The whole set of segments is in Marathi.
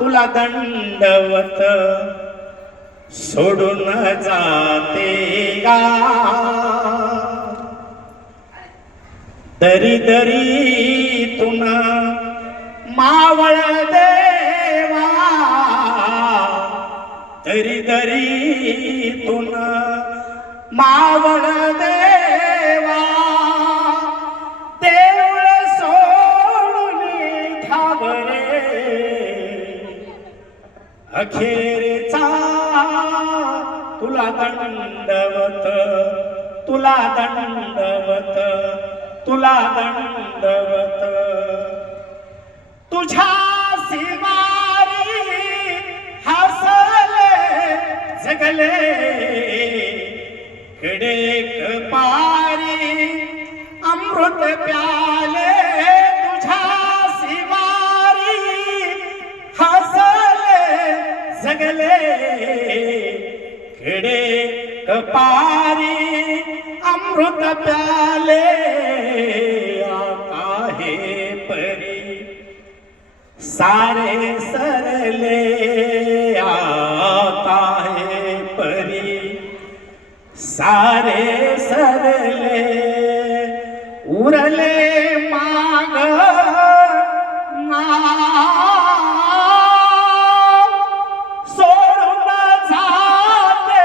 तुला दंडवत सोडून जाते गा दरी दरी तुना मावळ देवा दरी दरी तुना मावळ देवा देऊळ सोडून ठावरे अखेरचा तुला दंडवत तुला दंडवत तुला दंडवत तुझ्या शिवारी हसले जगले कडेक पारी अमृत प्याले तुझ्या शिवारी हसले जगले कडेक पारी अमृत प्याले आता हे परी सारे सरले आता हे परी सारे सरले उरले माग सोडून जाते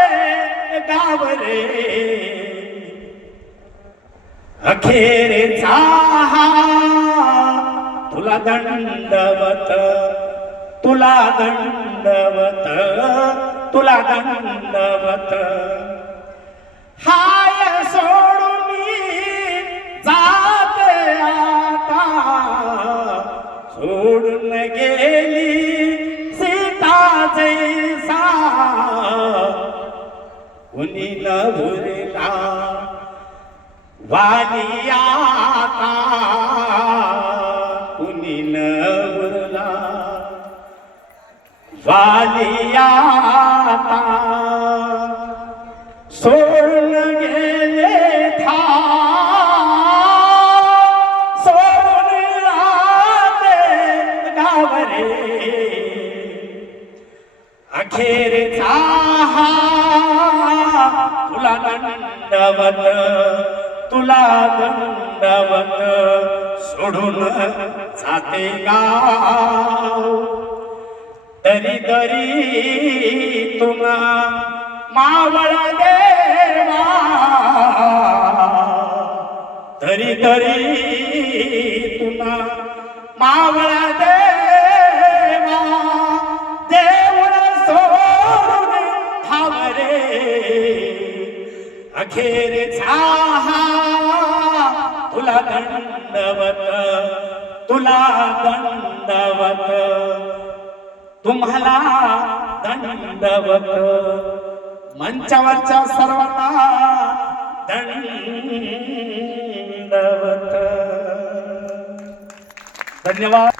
गावरे अखेरचा तुला दंडवत तुला दंडवत तुला दंडवत हाय सोडून जाते आता सोडून गेली सीता जैसा कुणी न उरला वाली आता कुणी न उरला वाली आता सोडून गेले था सोडून राहते गावरे अखेरचा तुला दंडवत तुला दंडवत सोडून जाते गाव दरी दरी तुला मावळ देवा दरी दरी तुला मावळ देवा देऊळ सोडून ठावरे अखेरचा तुला दंडवत तुला दंडवत तुम्हाला दंडवत मंचावरच्या सर्वांना दंडवत. धन्यवाद.